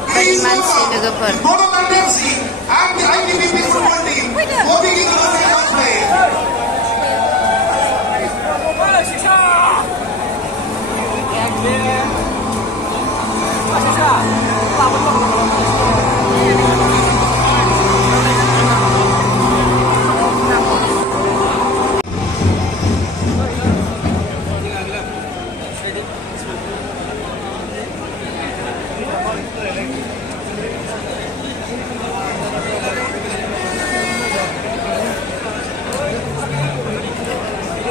ओरैबायदि मानसि लोगोफोर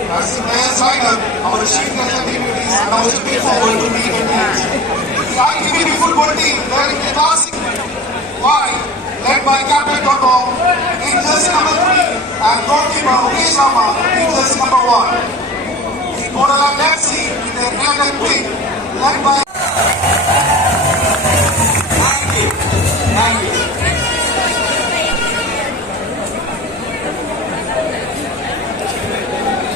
As the players sign up, our chief guest activities are now looking forward to meet the teams. The ITBB football team wearing the classic white, led by Captain Toto in jersey number 3 and goalkeeper Ukesh Sharma in jersey number 1. The Borderland FC in their red and pink, led by... Thank you. Thank you.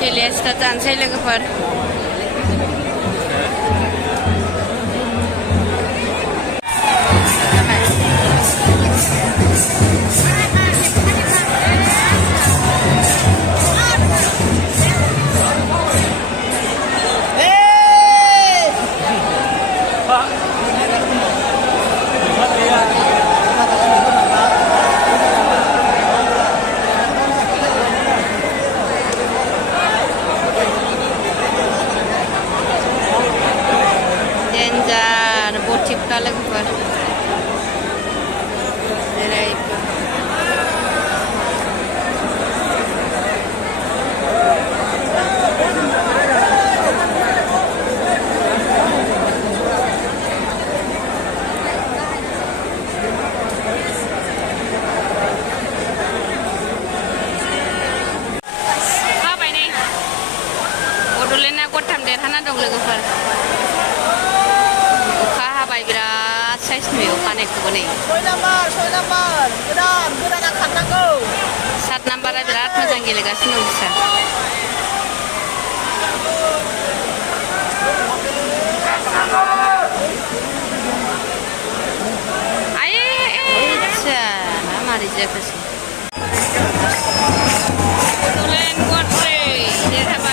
Chile sudah tansai logoper. Cipta logoper. Apa ini? Bodolena kotam derhana dong logoper. Birat size nih, panik tuh nih. 6 nomor, gedan akan nanggo. 7 nomornya birat macam gila kasih bisa. Ayo, cah, mari jaga sih. Tulen kuat sih, dia sabar.